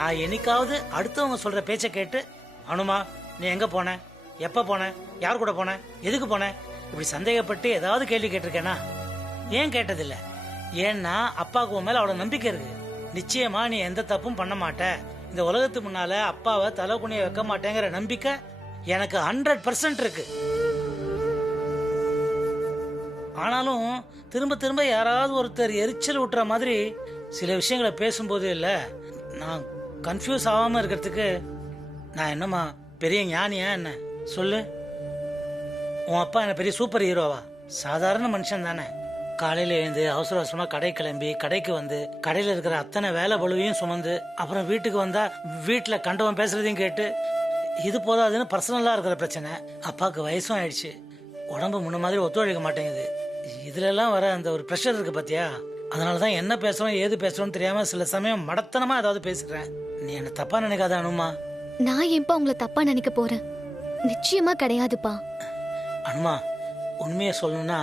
நான் என்னைக்காவது அடுத்தவங்க சொல்ற பேச்சை கேட்டு அனுமா நீ எங்க போன, எப்ப போன, யார் கூட போன, எதுக்கு போன, இப்படி சந்தேகப்பட்டு ஏதாவது கேள்வி கேட்டிருக்கேனா? ஏன் கேட்டதில்ல? ஏன்னா அப்பாவுக்கு உன் மேல அவ்வளவு நம்பிக்கை இருக்கு. நிச்சயமா நீ எந்த தப்பும் பண்ண மாட்ட, இந்த உலகத்துக்கு முன்னால அப்பாவை தலை குனிய வைக்க மாட்டேங்கிற நம்பிக்கை எனக்கு 100% இருக்கு. ஆனாலும் திரும்ப திரும்ப யாராவது ஒருத்தர் எரிச்சல் விட்டுற மாதிரி சில விஷயங்களை பேசும்போது இல்ல நான் கன்ஃபியூஸ் ஆகாம இருக்கிறதுக்கு நான் என்னம்மா பெரிய ஞானியா என்ன சொல்லு? உன் அப்பா என்ன பெரிய சூப்பர் ஹீரோவா? சாதாரண மனுஷன் தானே. காலையில எழுந்து அவசர அவசரமா கடை கிளம்பி கடைக்கு வந்து கடையில இருக்கிற அத்தனை வேலை பளுவையும் சுமந்து அப்புறம் வீட்டுக்கு வந்தா வீட்டுல கண்டவன் பேசுறதையும் கேட்டு இது போதாதுன்னு பர்சனலா இருக்கிற பிரச்சனை. அப்பாவுக்கு வயசும் ஆயிடுச்சு, உடம்பு முன்ன மாதிரி ஒத்துழைக்க மாட்டேங்குது. இதுல எல்லாம் வர அந்த ஒரு ப்ரெஷர் இருக்கு பாத்தியா? அதனாலதான் என்ன பேசுறோம் ஏது பேசுறோம் தெரியாம சில சமயம் மடத்தனமா ஏதாவது பேசுறேன். நீ என்ன தப்பா நினைக்காத அனுமா. நான் ஏன்பா உங்களை தப்பா நினைக்க போறேன்? நிச்சயமா கிடையாதுப்பா. அனுமா, உண்மையை சொல்லணும்னா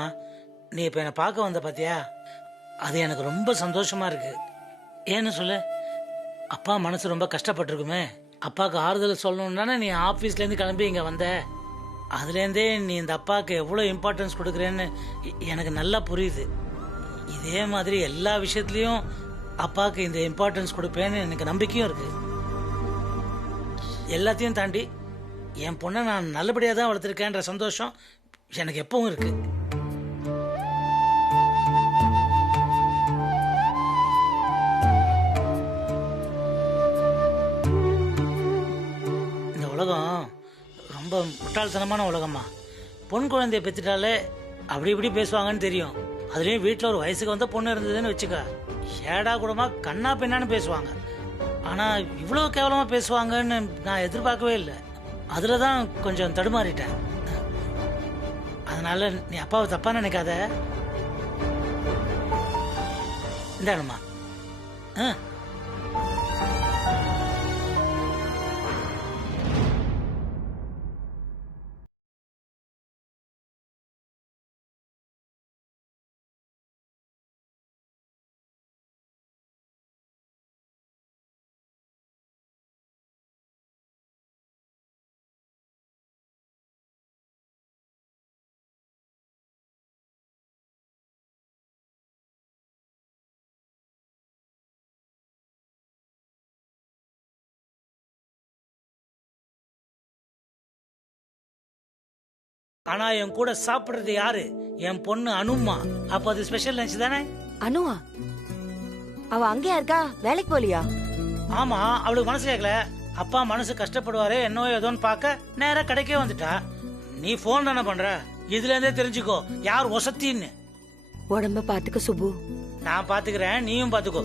நீ இப்ப என்ன பார்க்க வந்த பாத்தியா, அது எனக்கு ரொம்ப சந்தோஷமா இருக்கு. ஏன்னு சொல்லு, அப்பா மனசு ரொம்ப கஷ்டப்பட்டிருக்குமே. அப்பாவுக்கு ஆறுதல் சொல்லணும்னா நீ ஆபீஸ்ல இருந்து கிளம்பி இங்க வந்த. அதுலேருந்தே நீ இந்த அப்பாவுக்கு எவ்வளவு இம்பார்ட்டன்ஸ் கொடுக்குறேன்னு எனக்கு நல்லா புரியுது. இதே மாதிரி எல்லா விஷயத்துலயும் அப்பாவுக்கு இந்த இம்பார்ட்டன்ஸ் கொடுப்பேன்னு எனக்கு நம்பிக்கையும் இருக்கு. எல்லாத்தையும் தாண்டி என் பொண்ணை நான் நல்லபடியா தான் வளர்த்துருக்கேன்ற சந்தோஷம் எனக்கு எப்பவும் இருக்கு. இந்த உலகம் ரொம்ப முட்டாள்தனமான உலகம்மா. பொன் குழந்தைய பெற்றுட்டாலே அப்படி இப்படி பேசுவாங்கன்னு தெரியும். அதுலயும் வீட்டுல ஒரு வயசுக்கு வந்த பொண்ணு இருந்ததுன்னு வச்சுக்க, ஏடா கூடமா கண்ணா பின்னான்னு பேசுவாங்க. ஆனா இவ்வளவு கேவலமா பேசுவாங்கன்னு நான் எதிர்பார்க்கவே இல்லை. அதுலதான் கொஞ்சம் தடுமாறிட்டேன். அதனால நீ அப்பாவை தப்பா நினைக்காத. இந்தாடுமா. ஆனா என் கூட சாப்பிடுறது யாரு? என் பொண்ணு அனுமா. அப்ப அது ஸ்பெஷல் லஞ்ச் தானே? அனுவா? அவ அங்கேயா இருக்கா? வேலைக்கு போலியா? ஆமா, அவளுக்கு மனசு கேட்கல. அப்பா மனசு கஷ்டப்படுவாரு என்னவோ ஏதோன்னு பார்க்க நேரா கடைக்கே வந்துட்டா. நீ போன் தானே பண்ற? இதுல இருந்தே தெரிஞ்சுக்கோ யார் ஒசத்தின்னு. உடம்ப பாத்துக்க சுபு. நான் பாத்துக்கிறேன், நீயும் பாத்துக்கோ.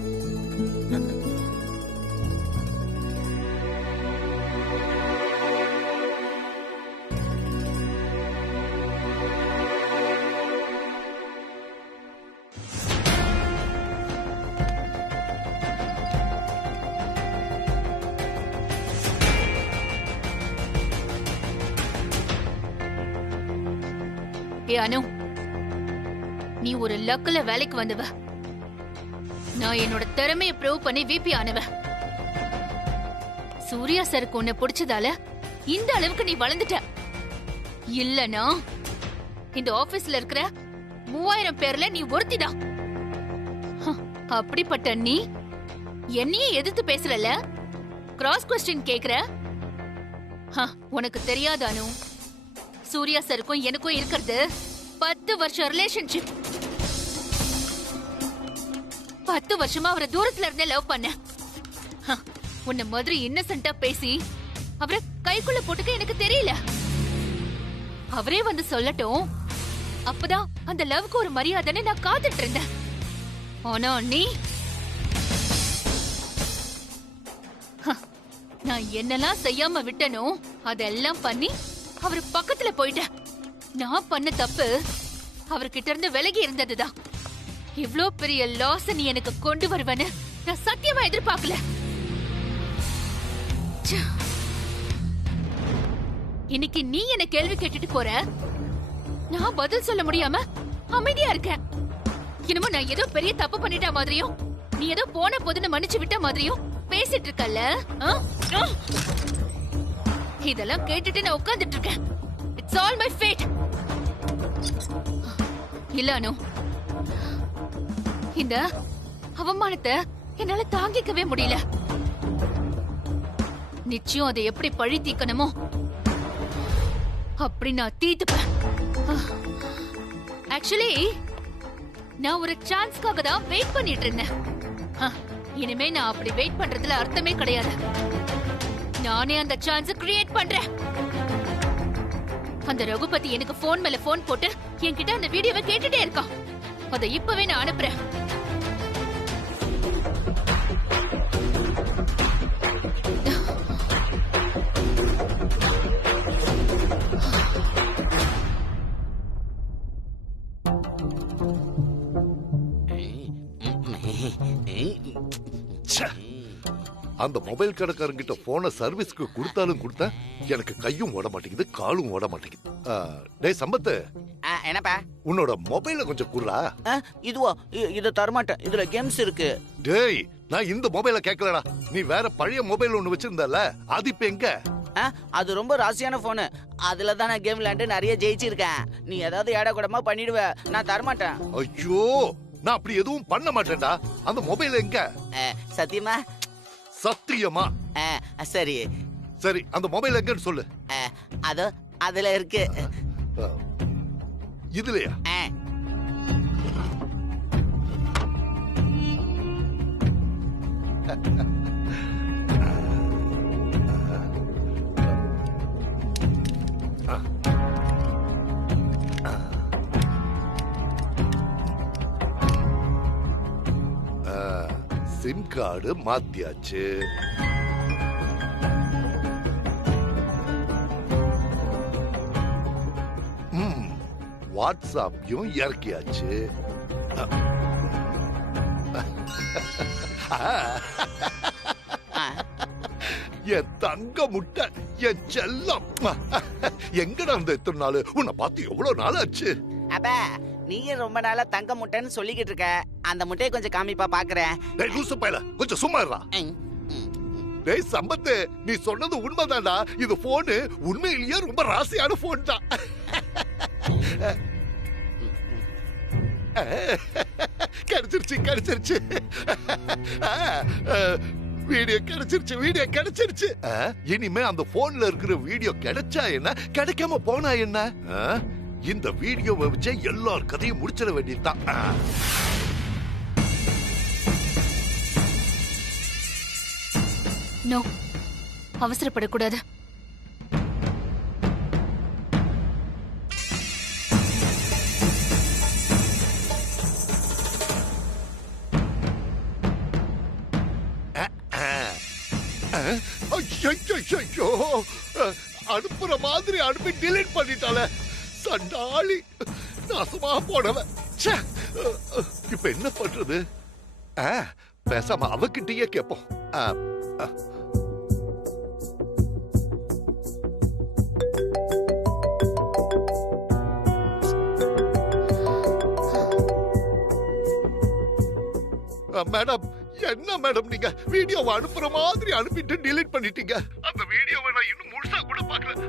அனு, நீ ஒரு லக்குல வேலைக்கு வந்தவ. நான் என்னோட திறமையை ப்ரூவ் பண்ணி விபி ஆனவ. சூர்யா சருக்கு உன்னை பிடிச்சதால இந்த அளவுக்கு நீ வளர்ந்துட்ட. இல்லனா இந்த ஆபீஸ்ல இருக்கிற 3000 பேர்ல நீ ஒருத்திதான். அப்படிப்பட்ட நீ என்னையே எதிர்த்து பேசுறல, கிராஸ் கொஸ்டின் கேக்குற. உனக்கு தெரியாது அனு, சூர்யா சருக்கும் எனக்கும் இருக்கிறது 10 வருஷம் ரிலேஷன்ஷிப். 10 வருஷமா அவரை தூரத்துல இருந்தே லவ் பண்ண. உன்ன மாதிரி இன்னசென்ட்டா பேசி அவரை கைக்குள்ள போட்டுக்க எனக்கு தெரியல. அவரே வந்து சொல்லட்டும், அப்பதான் அந்த லவ்க்கு ஒரு மரியாதைன்னு நான் காத்துட்டு இருந்தேன். ஆனா நீ, நான் என்னெல்லாம் செய்யாம விட்டனோ அதெல்லாம் பண்ணி அவர் பக்கத்துல போயிட்ட. நான் பண்ண தப்பு அவர்கிட்ட இருந்து விலகி இருந்ததுதான். இவ்ளோ பெரிய லாஸ் நீ எனக்கு கொண்டு வருவன்னு நான் சத்தியமா எதிர்பார்க்கல. இன்னைக்கு நீ என்ன கேள்வி கேட்டுட்டு போற, நான் பதில் சொல்ல முடியாம அமைதியா இருக்கேன். என்னமோ நான் ஏதோ பெரிய தப்பு பண்ணிட்ட மாதிரியும், நீ ஏதோ போன போதுன்னு மன்னிச்சு விட்ட மாதிரியும் பேசிட்டு இருக்கல்ல ஆ? ஆ? இதெல்லாம் கேட்டுட்டு நான் உட்கார்ந்துட்டு இருக்கேன். It's all my fate. இல்ல அனு, இந்த அவமானத்தை என்னால தாங்கிக்கவே முடியல. நிச்சயம் அதை எப்படி பழி தீக்கணுமோ அப்படி நான் தீத்துப்பேன். ஆக்சுவலி நான் ஒரு சான்ஸ்க்காக தான் வெயிட் பண்ணிட்டு இருந்தேன். இனிமே நான் அப்படி வெயிட் பண்றதுல அர்த்தமே கிடையாது. நானே அந்த சான்ஸ் கிரியேட் பண்றேன். அந்த ரகுபதி எனக்கு போன் மேல போன் போட்டு என்கிட்ட அந்த வீடியோவை கேட்டுட்டே இருக்கான். அதை இப்பவே நான் அனுப்புறேன். அந்த மொபைல் கடைக்காரங்கிட்ட போன சர்வீஸ்க்கு கொடுத்தாலும் கொடுத்தா எனக்கு கையும் ஓட மாட்டேங்குது, காலும் ஓட மாட்டேங்குது. டேய் சம்பத்து, என்னப்பா? உன்னோட மொபைல கொஞ்சம் குடுறா. இதுவா? இத தரமாட்டேன், இதுல கேம்ஸ் இருக்கு. டேய், நான் இந்த மொபைல கேட்கலடா. நீ வேற பழைய மொபைல் ஒண்ணு வச்சிருந்தல, அது இப்ப எங்க? அது ரொம்ப ராசியான போனு. அதுல தான் நான் கேம் விளையாண்டு நிறைய ஜெயிச்சிருக்கேன். நீ ஏதாவது ஏடா கூடமா பண்ணிடுவ, நான் தரமாட்டேன். ஐயோ, நான் அப்படி எதுவும் பண்ண மாட்டேன்டா. அந்த மொபைல் எங்க? சத்தியமா? சத்தியமா? சரி சரி, அந்த மொபைல் எங்கன்னு சொல்லு. அதோ அதுல இருக்கு. இதுலயா? Sim card மாத்தியாச்சு. வாட்ஸ்அப்பையும் இறக்கியாச்சு. என் தங்க முட்டை, என் செல்லம், எங்கடா இருந்த இத்தனை நாள்? உன்னை பார்த்து எவ்வளவு நாள் ஆச்சு? அப்பா, நீங்க ரொம்ப நாளா தங்க முட்டைன்னு சொல்லிக்கிட்டு இருக்க. அந்த முட்டையை கொஞ்சம் காமிப்பா பாக்குறேன். டேய் லூசு பயல, கொஞ்சம் சும்மா இருடா. டேய் சம்பத்து, நீ சொன்னது உண்மைதான்டா. இது போனு உண்மையிலேயே ரொம்ப ராசியான போன் தான். கிடைச்சிருச்சு கிடைச்சிருச்சு. வீடியோ கிடைச்சிருச்சு, வீடியோ கிடைச்சிருச்சு. இனிமே அந்த போன்ல இருக்கிற வீடியோ கிடைச்சா என்ன, கிடைக்காம போனா என்ன? இந்த வீடியோவை வச்சு எல்லார் கதையும் முடிச்சிட வேண்டியதுதான். நோ, அவசரப்படக்கூடாது. ஐயோ, அனுப்புற மாதிரி அனுப்பி டிலீட் பண்ணிட்டால சண்டாளி, நாசமா போனவன். இப்ப என்ன பண்றது? பேசாம அவகிட்டயே கேப்போம். மேடம், என்ன மேடம் நீங்க வீடியோவை அனுப்புற மாதிரி அனுப்பிட்டு டிலீட் பண்ணிட்டீங்க? அந்த வீடியோவை நான் இன்னும் முழுசா கூட பார்க்கல.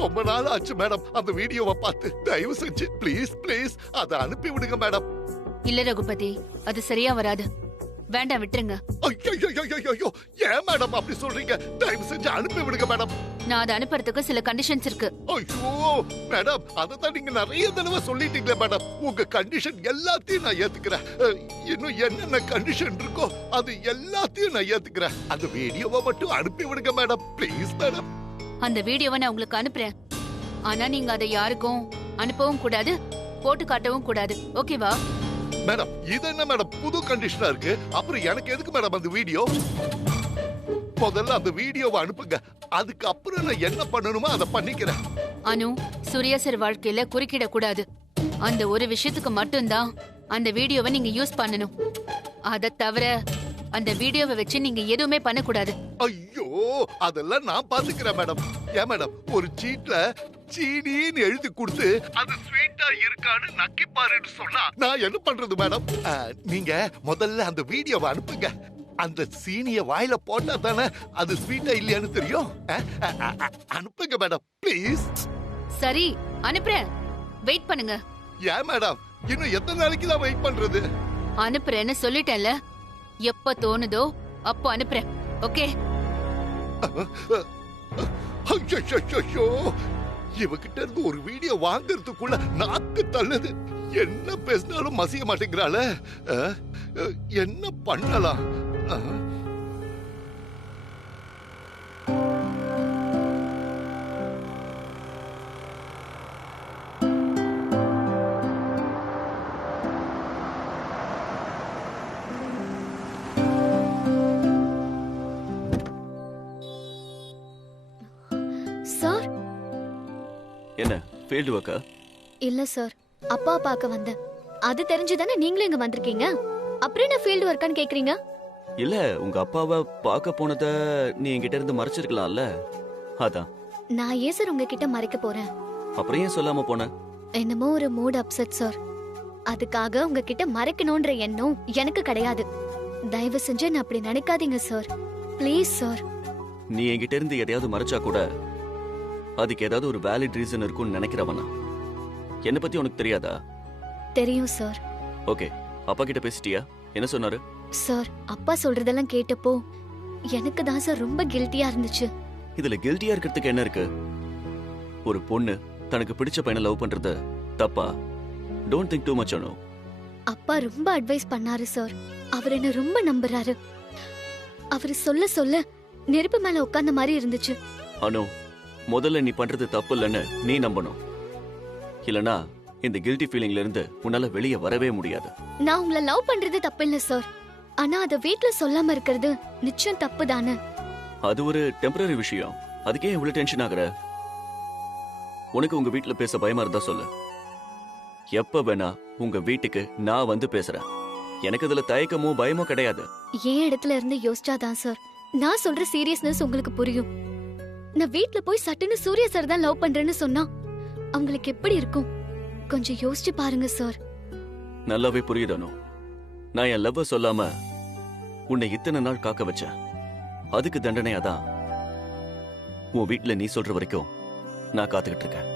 ரொம்ப நாள் ஆச்சு மேடம் அந்த வீடியோவை பார்த்து. தயவு செஞ்சு ப்ளீஸ் ப்ளீஸ் அதை அனுப்பி விடுங்க மேடம். இல்ல ரகுபதி, அது சரியா வராது. வேண்டாம், விட்டுருங்க. ஐயோ, ஏன் மேடம் அப்படி சொல்றீங்க? தயவு செஞ்சு அனுப்பி விடுங்க மேடம். நான் அதை அனுப்புறதுக்கு சில கண்டிஷன்ஸ் இருக்கு. ஐயோ மேடம், அதத்தான் நீங்க நிறைய தடவை சொல்லிட்டீங்களே மேடம். உங்க கண்டிஷன் எல்லாத்தையும் நான் ஏத்துக்கிறேன். இன்னும் என்னென்ன கண்டிஷன் இருக்கோ அது எல்லாத்தையும் நான் ஏத்துக்கிறேன். அந்த வீடியோவை மட்டும் அனுப்பி விடுங்க மேடம், ப்ளீஸ் மேடம். அந்த வீடியோவை நான் உங்களுக்கு அனுப்புறேன். ஆனா நீங்க அதை யாருக்கும் அனுப்பவும் கூடாது, போட்டு காட்டவும் கூடாது. ஓகேவா? மேடம், இது என்ன மேடம் புது கண்டிஷனா இருக்கு? அப்புறம் எனக்கு எதுக்கு மேடம் அந்த வீடியோ? முதல்ல அந்த வீடியோவை அனுப்புங்க, அதுக்கு அப்புறம் நான் என்ன பண்ணணுமோ அதை பண்ணிக்கிறேன். அனு, சூர்யா சார் வாழ்க்கையில குறுக்கிட கூடாது. அந்த ஒரு விஷயத்துக்கு மட்டும்தான் அந்த வீடியோவை நீங்க யூஸ் பண்ணணும். அதை தவிர அந்த வீடியோவை வச்சு நீங்க எதுவுமே பண்ணக்கூடாது. ஐயோ, அதெல்லாம் நான் பாத்துக்கிறேன் மேடம். ஏன் மேடம், ஒரு சீட்ல சீனின்னு எழுதி கொடுத்து அது ஸ்வீட்டா இருக்கான்னு நக்கி பாருன்னு சொன்னா நான் என்ன பண்றது மேடம்? நீங்க முதல்ல அந்த வீடியோவை அனுப்புங்க. அந்த சீனிய வாயில போட்டா தானே அது ஸ்வீட்டா இல்லையான்னு தெரியும். அனுப்புங்க மேடம் ப்ளீஸ். சரி அனுப்புறேன், வெயிட் பண்ணுங்க. ஏன் மேடம் இன்னும் எத்தனை நாளைக்கு தான் வெயிட் பண்றது? அனுப்புறேன்னு சொல்லிட்டேன்ல, எப்ப தோணுதோ அப்போ அனுப்புறேன். ஓகே? ஐயோ, இவகிட்ட இருந்து ஒரு வீடியோ வாங்குறதுக்குள்ள நாக்கு தள்ளுது. என்ன பேசினாலும் மசிய மாட்டேங்கிறாள. என்ன பண்ணலாம்? சார் என்ன ஃபீல்டு ஒர்க்கா? இல்ல சார், அப்பா பார்க்க வந்தேன். அது தெரிஞ்சுதானே நீங்களும் இங்க வந்திருக்கீங்க. அப்புறம் என்ன ஃபீல்டு ஒர்க்கான்னு கேக்குறீங்க? இல்ல உங்க அப்பாவை பார்க்க போனத நீ என்கிட்ட இருந்து மறைச்சிருக்கலாம்ல, அதான். நான் ஏன் சார் உங்ககிட்ட மறைக்க போறேன்? அப்புறம் ஏன் சொல்லாம போன? என்னமோ ஒரு மூட் அப்செட் சார். அதுக்காக உங்ககிட்ட மறைக்கணும்ன்ற எண்ணம் எனக்கு கிடையாது. தயவு செஞ்சு நான் அப்படி நினைக்காதீங்க சார். Please sir. நீ என்கிட்ட இருந்து எதையாவது மறைச்சா கூட அதுக்கு ஏதாவது ஒரு வேலிட் ரீசன் இருக்கும்னு நினைக்கிறவனா? என்ன பத்தி உனக்கு தெரியாதா? தெரியும் சார். ஓகே, அப்பா கிட்ட பேசிட்டியா? என்ன சொன்னாரு? சார், அப்பா சொல்றதெல்லாம் கேட்டப்போ எனக்கு தான் சார் ரொம்ப கில்ட்டியா இருந்துச்சு. இதுல கில்ட்டியா இருக்கிறதுக்கு என்ன இருக்கு? ஒரு பொண்ணு தனக்கு பிடிச்ச பையனை லவ் பண்றது தப்பா? டோன்ட் திங்க் டூ மச் அனு. அப்பா ரொம்ப அட்வைஸ் பண்ணாரு சார். அவர் என்ன ரொம்ப நம்புறாரு. அவர் சொல்ல சொல்ல நெருப்பு மேல உட்கார்ந்த மாதிரி இருந்துச்சு. அனு, முதல்ல நீ பண்றது தப்பு இல்லைன்னு நீ நம்பணும். இல்லனா இந்த கில்ட்டி ஃபீலிங்ல இருந்து உன்னால வெளியே வரவே முடியாது. நான் உங்களை லவ் பண்றது தப்பு இல்ல சார். ஆனா அத வீட்ல சொல்லாம இருக்கிறது நிச்சயம் தப்பு தானே. அது ஒரு டெம்பரரி விஷயம். அதுக்கே இவ்வளவு டென்ஷன் ஆகுற? உனக்கு உங்க வீட்டுல பேச பயமா இருந்தா சொல்லு. எப்ப வேணா உங்க வீட்டுக்கு நான் வந்து பேசுறேன். எனக்கு இதுல தயக்கமோ பயமோ கிடையாது. ஏன் இடத்துல இருந்து யோசிச்சாதான் சார் நான் சொல்ற சீரியஸ்னஸ் உங்களுக்கு புரியும். நான் வீட்ல போய் சட்டுன்னு சூர்யா சார் தான் லவ் பண்றேன்னு சொன்னா அவங்களுக்கு எப்படி இருக்கும்? கொஞ்சம் யோசிச்சு பாருங்க சார். நல்லாவே புரியுது அனு. நான் என் லவ்வ சொல்லாம உன்னை இத்தனை நாள் காக்க வச்சேன். அதுக்கு தண்டனை அதான். உன் வீட்டுல நீ சொல்ற வரைக்கும் நான் காத்துக்கிட்டு இருக்கேன்.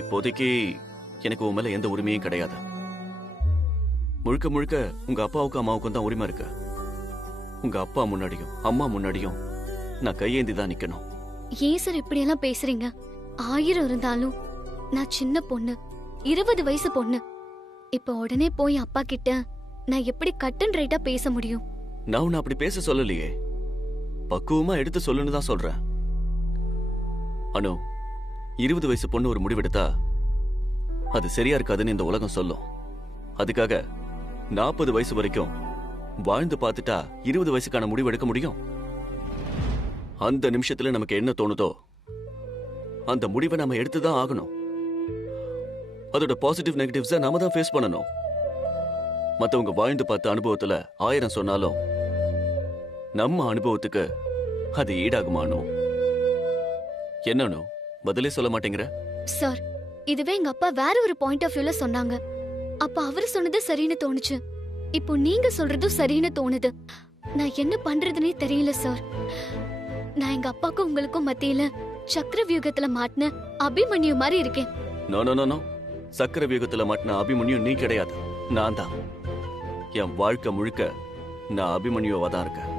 இப்போதைக்கு எனக்கு உன் மேல எந்த உரிமையும் கிடையாது. முழுக்க முழுக்க உங்க அப்பாவுக்கும் அம்மாவுக்கும் தான் உரிமை இருக்கு. உங்க அப்பா முன்னாடியும் அம்மா முன்னாடியும் நான் கையேந்தி தான் நிக்கணும். ஏன் சார் இப்படி எல்லாம் பேசுறீங்க? 1000 இருந்தாலும் நான் சின்ன பொண்ணு, 20 வயசு பொண்ணு. இப்ப உடனே போய் அப்பா கிட்ட நான் எப்படி கட் அண்ட் ரைட்டா பேச முடியும்? நான் உன்னை அப்படி பேச சொல்லலையே, பக்குவமா எடுத்து சொல்லுன்னு தான் சொல்றேன். அனு, 20 வயசு பொண்ணு ஒரு முடிவெடுத்தா அது சரியா இருக்காதுன்னு இந்த உலகம் சொல்லும். அதுக்காக 40 வயசு வரைக்கும் வாழ்ந்து பார்த்துட்டா 20 வயசுக்கான முடிவு எடுக்க முடியும்? அந்த நிமிஷத்துல நமக்கு என்ன தோணுதோ அந்த முடிவை நாம எடுத்துதான் ஆகணும். அதோட பாசிட்டிவ் நெகட்டிவ்ஸை நாம தான் ஃபேஸ் பண்ணணும். மத்தவங்க வாழ்ந்து பார்த்த அனுபவத்துல 1000 சொன்னாலும் நம்ம அனுபவத்துக்கு அது ஈடாகுமானோ? என்னன்னு பதிலே சொல்ல மாட்டேங்கிற? சார், இதுவே எங்க அப்பா வேற ஒரு பாயிண்ட் ஆஃப் வியூல சொன்னாங்க. அப்ப அவர் சொன்னது சரின்னு தோணுச்சு. இப்போ நீங்க சொல்றதும் சரின்னு தோணுது. நான் என்ன பண்றதுன்னே தெரியல சார். நான் எங்க அப்பாக்கும் உங்களுக்கும் மத்தியில சக்கர வியூகத்துல மாட்டின அபிமன்யு மாதிரி இருக்கேன். No no no no. சக்கர வியூகத்துல மாட்டின அபிமன்யு நீ கிடையாது, நான் தான். என் வாழ்க்கை முழுக்க நான் அபிமன்யுவா தான் இருக்கேன்.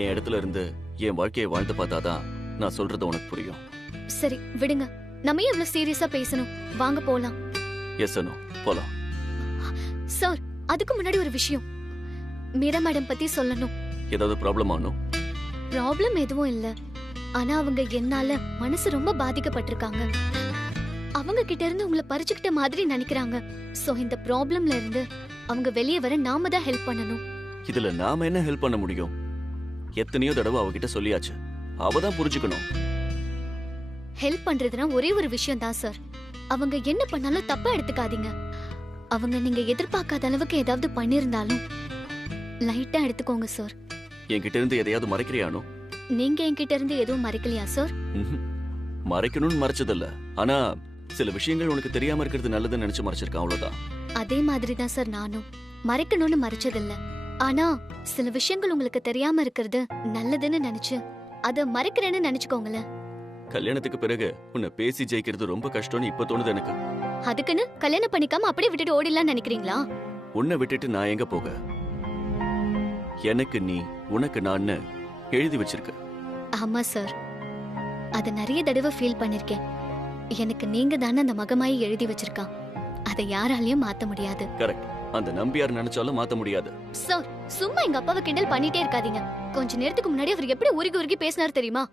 என் இடத்துல இருந்து என் வாழ்க்கையை வாழ்ந்து பார்த்தாதான் நான் சொல்றது உனக்கு புரியும். சரி விடுங்க, நம்ம ஏன் இவ்வளவு சீரியஸா பேசணும்? வாங்க போலாம். எஸ் அனு, போலாம். சார், அதுக்கு முன்னாடி ஒரு விஷயம் மீரா மேடம் பத்தி சொல்லணும். ஏதாவது ப்ராப்ளம் ஆனும்? ப்ராப்ளம் எதுவும் இல்ல. ஆனா அவங்க என்னால மனசு ரொம்ப பாதிக்கப்பட்டிருக்காங்க. அவங்க கிட்ட இருந்து உங்களை பறிச்சுக்கிட்ட மாதிரி நினைக்கிறாங்க. சோ இந்த ப்ராப்ளம்ல இருந்து அவங்க வெளியே வர நாம தான் ஹெல்ப் பண்ணணும். இதுல நாம என்ன ஹெல்ப் பண்ண முடியும்? எத்தனையோ தடவை அவகிட்ட சொல்லியாச்சு, அவ தான் புரிஞ்சுக்கணும். ஹெல்ப் பண்றதுனா ஒரே ஒரு விஷயம் தான் சார். அவங்க என்ன பண்ணாலும் தப்பா எடுத்துக்காதீங்க. அவங்க நீங்க எதிர்பார்க்காத அளவுக்கு ஏதாவது பண்ணிருந்தாலும் லைட்டா எடுத்துக்கோங்க சார். என்கிட்ட இருந்து எதையாவது மறைக்கிறியானோ? நீங்க என்கிட்ட இருந்து எதுவும் மறைக்கலையா சார்? மறைக்கணும்னு மறைச்சதில்ல. ஆனா சில விஷயங்கள் உனக்கு தெரியாம இருக்கிறது நல்லதுன்னு நினைச்சு மறைச்சிருக்கேன், அவ்வளவுதான். அதே மாதிரி தான் சார் நானும். மறைக்கணும்னு மறைச்சதில்ல. ஆனா சில விஷயங்கள் உங்களுக்கு தெரியாம இருக்கிறது நல்லதுன்னு நினைச்சு அத மறைக்கிறேன்னு நினைச்சுக்கோங்களேன். கல்யாணத்துக்கு பிறகு உன்னை பேசி ஜெயிக்கிறது ரொம்ப கஷ்டம்னு இப்ப தோணுது எனக்கு. அதுக்குன்னு கல்யாணம் பண்ணிக்காம அப்படியே விட்டுட்டு ஓடிடலாம்னு நினைக்கிறீங்களா? உன்னை விட்டுட்டு நான் எங்க போக? எனக்கு நீ, உனக்கு நான் எழுதி வச்சிருக்க. ஆமா சார், அத நிறைய தடவை ஃபீல் பண்ணிருக்கேன். எனக்கு நீங்க தானே அந்த மகமாயி எழுதி வச்சிருக்கான். அதை யாராலையும் மாத்த முடியாது. கரெக்ட். அந்த நம்பியார் நினைச்சாலும் மாத்த முடியாது. சார், சும்மா எங்க அப்பாவை கிண்டல் பண்ணிட்டே இருக்காதீங்க. கொஞ்ச நேரத்துக்கு முன்னாடி அவர் எப்படி உருகி உருகி பேசினார் தெரியுமா?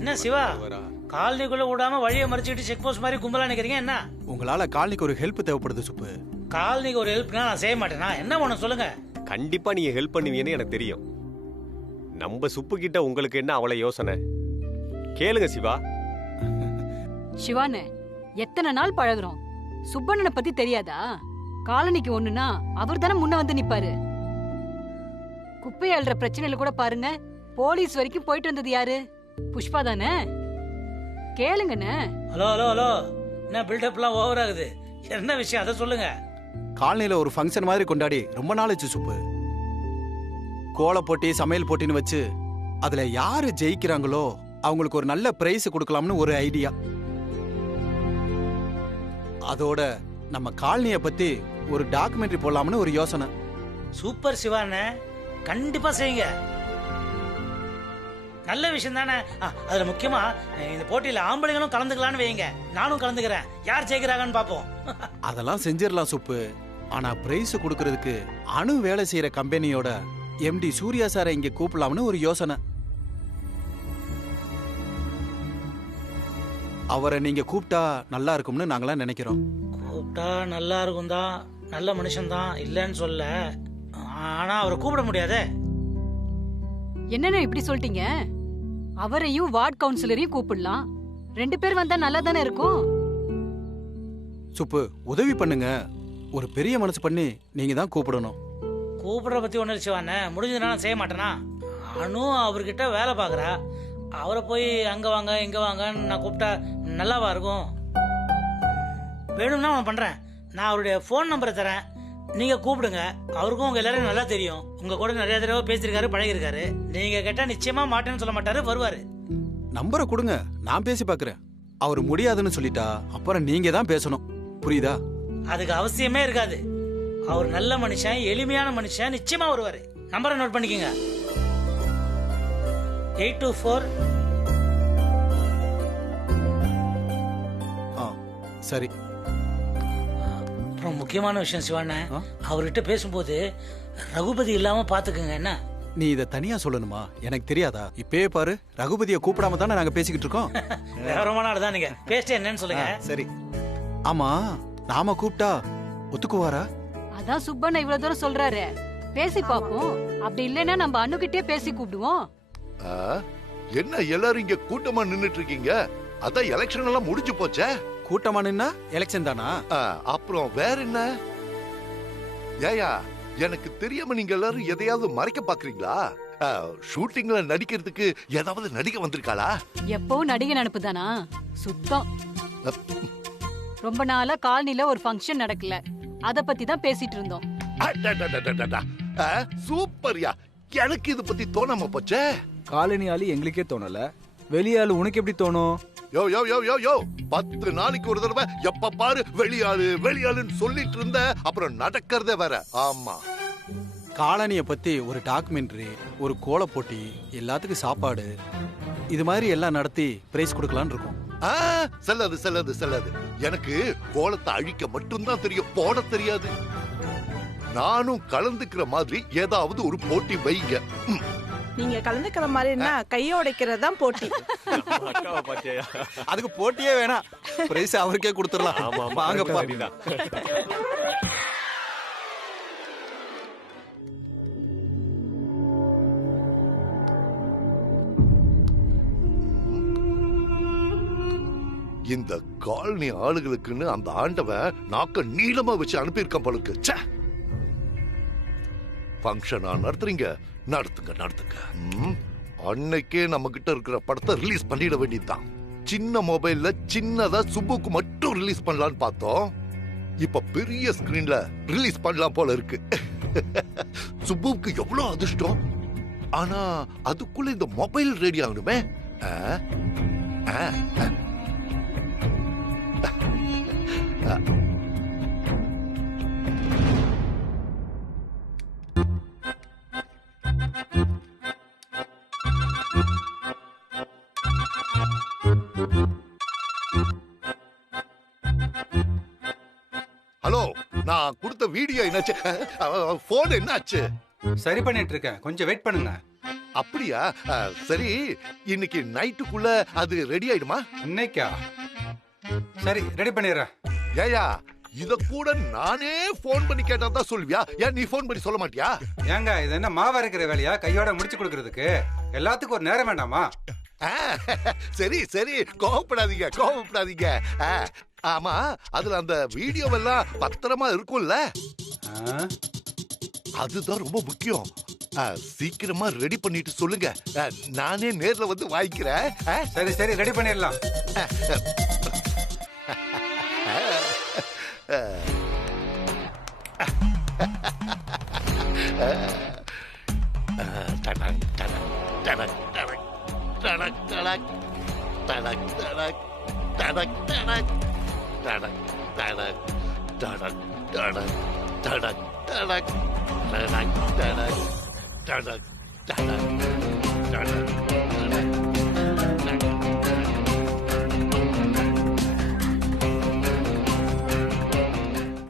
என்ன சிவா, காலனிக்குள்ள விடாம வழியை மறைச்சிட்டு செக் போஸ்ட் மாதிரி கும்பலா நிக்கிறீங்க என்ன? உங்களால காலனிக்கு ஒரு ஹெல்ப் தேவைப்படுது சுப்பு. காலனிக்கு ஒரு ஹெல்ப்னா நான் செய்ய மாட்டேனா? என்ன பண்ண சொல்லுங்க. கண்டிப்பா நீங்க ஹெல்ப் பண்ணுவீங்கன்னு எனக்கு தெரியும். நம்ம சுப்பு கிட்ட உங்களுக்கு என்ன அவ்வளவு யோசனை? கேளுங்க சிவா. சிவானே, எத்தனை நாள் பழகுறோம். சுப்பண்ணனை பத்தி தெரியாதா? காலனிக்கு ஒண்ணுனா அவர் தானே முன்ன வந்து நிப்பாரு. குப்பை அள்ளுற பிரச்சனையில கூட பாருங்க, போலீஸ் வரைக்கும் போயிட்டு வந்தது யாரு? புஷ்பா தானே. கேளுங்கண்ணே. ஹலோ ஹலோ ஹலோ, என்ன பில்டப்லாம் ஓவர் ஆகுது? என்ன விஷயம் அதை சொல்லுங்க. காலனில ஒரு ஃபங்க்ஷன் மாதிரி கொண்டாடி ரொம்ப நாள் ஆச்சு சுப்பு. கோல போட்டி, சமையல் போட்டின்னு வச்சு அதுல யாரு ஜெயிக்கிறாங்களோ அவங்களுக்கு ஒரு நல்ல பிரைஸ் கொடுக்கலாம்னு ஒரு ஐடியா. அதோட நம்ம காலனிய பத்தி ஒரு டாக்குமெண்ட்ரி போடலாம்னு ஒரு யோசனை. சூப்பர் சிவாண்ணே, கண்டிப்பா செய்யுங்க. நல்ல விஷயம் தானே. அதுல முக்கியமா இந்த போட்டியில ஆம்பளைங்களும் கலந்துக்கலான்னு வைங்க. நானும் கலந்துக்கிறேன். யார் ஜெயிக்கிறாங்கன்னு பாப்போம். அதெல்லாம் செஞ்சிடலாம் சுப்பு. ஆனா பிரைஸ் கொடுக்கறதுக்கு அணு வேலை செய்யற கம்பெனியோட எம்டி சூர்யா சாரை இங்க கூப்பிடலாம்னு ஒரு யோசனை. அவரை நீங்க கூப்பிட்டா நல்லா இருக்கும்னு நாங்களாம் நினைக்கிறோம். கூப்பிட்டா நல்லா இருக்கும் தான், நல்ல மனுஷன் தான், இல்லைன்னு சொல்ல. ஆனா அவரை கூப்பிட முடியாதே. என்னண்ணே இப்படி சொல்லிட்டீங்க? அவரையும் வார்டு கவுன்சிலரையும் கூப்பிடலாம். 2 பேர் வந்தா நல்லா தானே இருக்கும். சுப்பு, உதவி பண்ணுங்க. ஒரு பெரிய மனசு பண்ணி நீங்க தான் கூப்பிடணும். கூப்பிடுற பத்தி ஒண்ணு சிவாண்ணே, முடிஞ்சதுனா நான் செய்ய மாட்டேனா? அனு அவர்கிட்ட வேலை பாக்குறா. அவரை போய் அங்க வாங்க இங்க வாங்கன்னு நான் கூப்பிட்டா நல்லாவா இருக்கும்? வேணும்னா நான் பண்றேன். நான் அவருடைய போன் நம்பரை தரேன், நீங்க கூப்பிடுங்க. அவருக்கும் உங்க எல்லாரும் நல்லா தெரியும். உங்க கூட நிறைய தடவை பேசிருக்காரு, பழகிருக்காரு. நீங்க கேட்டா நிச்சயமா மாட்டேன்னு சொல்ல மாட்டாரு, வருவாரு. நம்பரை கொடுங்க, நான் பேசி பாக்குறேன். அவர் முடியாதுன்னு சொல்லிட்டா அப்புறம் நீங்க தான் பேசணும். புரியுதா? அதுக்கு அவசியமே இருக்காது. அவர் நல்ல மனுஷன், எளிமையான மனுஷன், நிச்சயமா வருவாரு. நம்பரை நோட் பண்ணிக்கங்க. 824. சரி. அப்புறம் முக்கியமான விஷயம் சிவாண்ணே, அவர்கிட்ட பேசும்போது ரகுபதி இல்லாம பாத்துக்கங்க. என்ன? நீ இத தனியா சொல்லணுமா? எனக்கு தெரியாதா? இப்பயே பாரு, ரகுபதியை கூப்பிடாம தானே நாங்க பேசிக்கிட்டு இருக்கோம். விவரமான ஆளுதான் நீங்க. பேசிட்டு என்னன்னு சொல்லுங்க. சரி. ஆமா, நாம கூப்பிட்டா ஒத்துக்குவாரா? அதான் சுப்பண்ண இவ்வளவு தூரம் சொல்றாரு, பேசி பாப்போம். அப்படி இல்லைன்னா நம்ம அண்ணுகிட்டே பேசி கூப்பிடுவோம். என்ன எல்லாரும் இங்க கூட்டமா நின்னுட்டு இருக்கீங்க? அதான் எலெக்ஷன் எல்லாம் முடிஞ்சு போச்சே. கூட்டமா நின்னா எலெக்ஷன் தானா? அப்புறம் வேற என்ன? ஏயா, எனக்கு தெரியாம நீங்க எல்லாரும் எதையாவது மறைக்க பாக்குறீங்களா? ஷூட்டிங்ல நடிக்கிறதுக்கு ஏதாவது நடிக்க வந்திருக்காளா? எப்பவும் நடிகை நினைப்புதானா? சுத்தம். ரொம்ப நாளா காலனில ஒரு ஃபங்க்ஷன் நடக்கல, அத பத்தி தான் பேசிட்டு இருந்தோம். சூப்பர்யா, எனக்கு இது பத்தி தோணாம போச்சே. காலனி ஆளு எங்களுக்கே தோணல, வெளியாளு உனக்கு எப்படி தோணும்? யோ யோ யோ யோ யோ 10 நாளைக்கு ஒரு தடவை எப்ப பாரு வெளியாளு வெளியாளுன்னு சொல்லிட்டு இருந்த, அப்புறம் நடக்கிறதே வேற. ஆமா, காலனிய பத்தி ஒரு டாக்குமெண்ட்ரி, ஒரு கோல போட்டி, எல்லாத்துக்கும் சாப்பாடு, இது மாதிரி எல்லாம் நடத்தி பிரைஸ் கொடுக்கலான்னு இருக்கோம். செல்லாது செல்லாது செல்லாது. எனக்கு கோலத்தை அழிக்க மட்டும்தான் தெரியும், போட தெரியாது. நானும் கலந்துக்கிற மாதிரி ஏதாவது ஒரு போட்டி வைங்க. நீங்க கலந்துக்கிற மாதிரின்னா கையை உடைக்கிறது தான் போட்டி. அதுக்கு போட்டியே வேணாம், பிரைஸ் அவருக்கே கொடுத்துடலாம். வாங்கப்பா. இந்த காலனி ஆளுகளுக்குன்னு அந்த ஆண்டவன் நாக்க நீளமா வச்சு அனுப்பியிருக்கான் போலுக்கு. ஃபங்க்ஷனா நடத்துறீங்க, நடத்துங்க நடத்துங்க. அன்னைக்கே நம்ம கிட்ட இருக்கிற படத்தை ரிலீஸ் பண்ணிட வேண்டியதுதான். சின்ன மொபைல்ல சின்னதா சுப்புக்கு மட்டும் ரிலீஸ் பண்ணலாம்னு பார்த்தோம். இப்ப பெரிய ஸ்கிரீன்ல ரிலீஸ் பண்ணலாம் போல இருக்கு. சுப்புக்கு எவ்வளவு அதிர்ஷ்டம். ஆனா அதுக்குள்ள இந்த மொபைல் ரெடி ஆகணுமே. ஹலோ, நான் கொடுத்த வீடியோ என்னாச்சு? போன் என்னாச்சு? சரி பண்ணிட்டு இருக்கேன், கொஞ்சம் வெயிட் பண்ணுங்க. அப்படியா? சரி, இன்னைக்கு நைட்டுக்குள்ள அது ரெடி ஆயிடுமா? இன்னைக்கா? சரி, ரெடி பண்ணிடுறேன். ஏயா, இத கூட நானே போன் பண்ணி கேட்டா தான் சொல்வியா? ஏன் நீ போன் பண்ணி சொல்ல மாட்டியா? ஏங்க, இது என்ன மாவா இருக்கிற வேலையா? கையோட முடிச்சு கொடுக்கறதுக்கு எல்லாத்துக்கும் ஒரு நேரம் வேண்டாமா? சரி சரி, கோவப்படாதீங்க கோவப்படாதீங்க. ஆமா, அதுல அந்த வீடியோவெல்லாம் பத்திரமா இருக்கும்ல? அதுதான் ரொம்ப முக்கியம். சீக்கிரமா ரெடி பண்ணிட்டு சொல்லுங்க, நானே நேர்ல வந்து வாங்கிக்கிறேன். சரி சரி, ரெடி பண்ணிடலாம். டடக்